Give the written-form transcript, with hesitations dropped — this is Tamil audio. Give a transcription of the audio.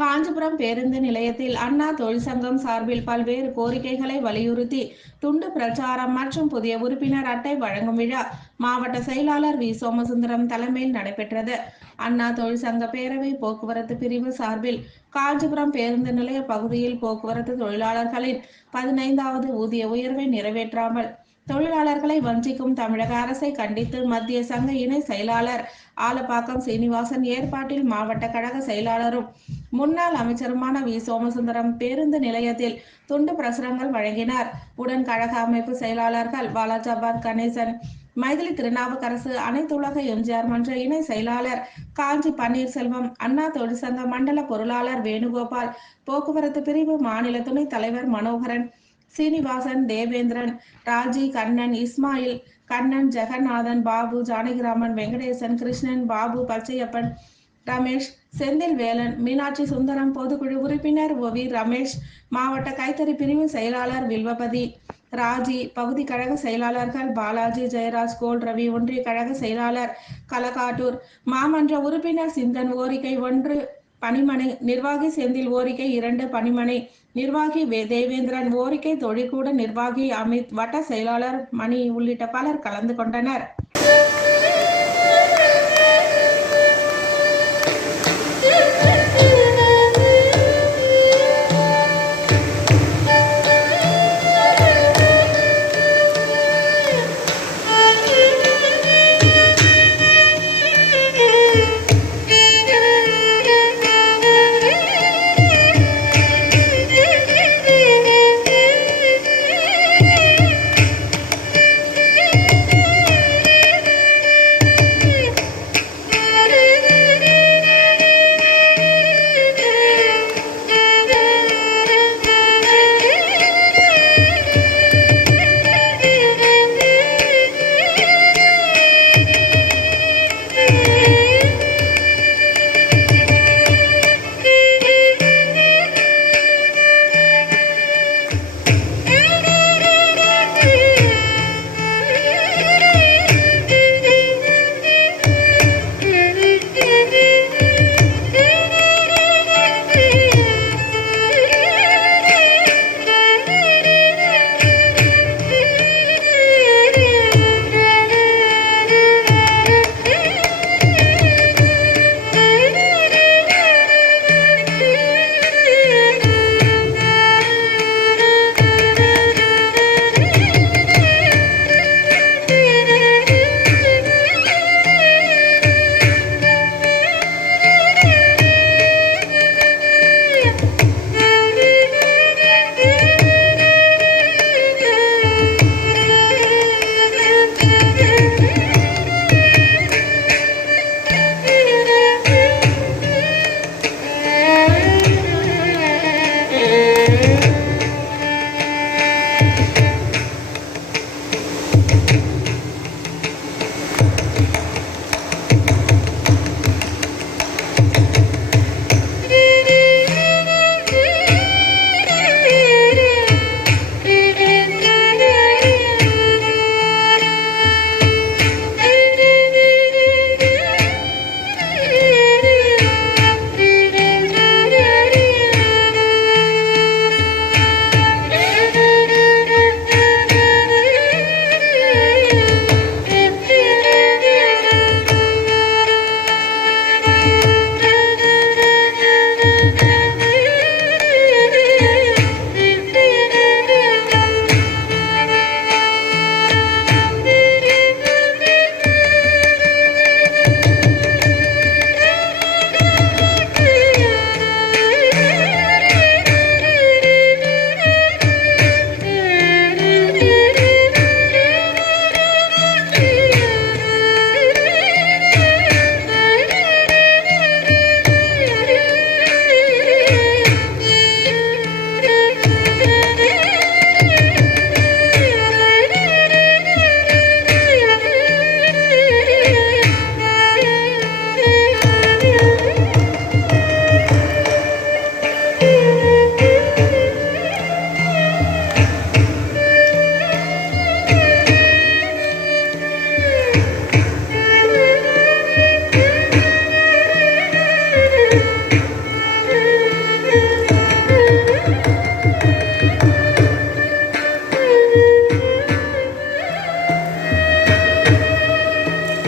காஞ்சிபுரம் பேருந்து நிலையத்தில் அண்ணா தொழிற்சங்கம் சார்பில் பல்வேறு கோரிக்கைகளை வலியுறுத்தி துண்டு பிரச்சாரம் மற்றும் புதிய உறுப்பினர் அட்டை வழங்கும் விழா மாவட்ட செயலாளர் வி சோமசுந்தரம் தலைமையில் நடைபெற்றது. அண்ணா தொழிற்சங்க பேரவை போக்குவரத்து பிரிவு சார்பில் காஞ்சிபுரம் பேருந்து நிலைய பகுதியில் போக்குவரத்து தொழிலாளர்களின் 15வது ஊதிய உயர்வை நிறைவேற்றாமல் தொழிலாளர்களை வஞ்சிக்கும் தமிழக அரசை கண்டித்து மத்திய சங்க இணை செயலாளர் ஆலப்பாக்கம் சீனிவாசன் ஏற்பாட்டில் மாவட்ட கழக செயலாளரும் முன்னாள் அமைச்சருமான வி சோமசுந்தரம் பேருந்து நிலையத்தில் துண்டு பிரசுரங்கள் வழங்கினார். உடன் கழக அமைப்பு செயலாளர்கள் பாலாஜாபாத் கணேசன், மைதிலி திருநாவுக்கரசு, அனைத்துலக எம்ஜிஆர் மன்ற இணை செயலாளர் காஞ்சி பன்னீர்செல்வம், அண்ணா தொழிற்சங்க மண்டல பொருளாளர் வேணுகோபால், போக்குவரத்து பிரிவு மாநில துணைத் தலைவர் மனோகரன், சீனிவாசன், தேவேந்திரன், ராஜி, கண்ணன், இஸ்மாயில், கண்ணன், ஜெகநாதன், பாபு, ஜானகிராமன், வெங்கடேசன், கிருஷ்ணன், பாபு, பச்சையப்பன், ரமேஷ், செந்தில் வேலன், மீனாட்சி சுந்தரம், பொதுக்குழு உறுப்பினர் ஒவி ரமேஷ், மாவட்ட கைத்தறி பிரிவு செயலாளர் வில்வபதி, ராஜி, பகுதி கழக செயலாளர்கள் பாலாஜி, ஜெயராஜ், கோல் ரவி, ஒன்றிய கழக செயலாளர் கலகாட்டூர், மாமன்ற உறுப்பினர் சிந்தன், ஓரிக்கை 1 பணிமனை, நிர்வாகி செந்தில், ஓரிக்கை 2 பணிமனை, நிர்வாகி தேவேந்திரன், ஓரிக்கை தொழிற்கூட நிர்வாகி அமித், வட்ட செயலாளர் மணி உள்ளிட்ட பலர் கலந்து கொண்டனர்.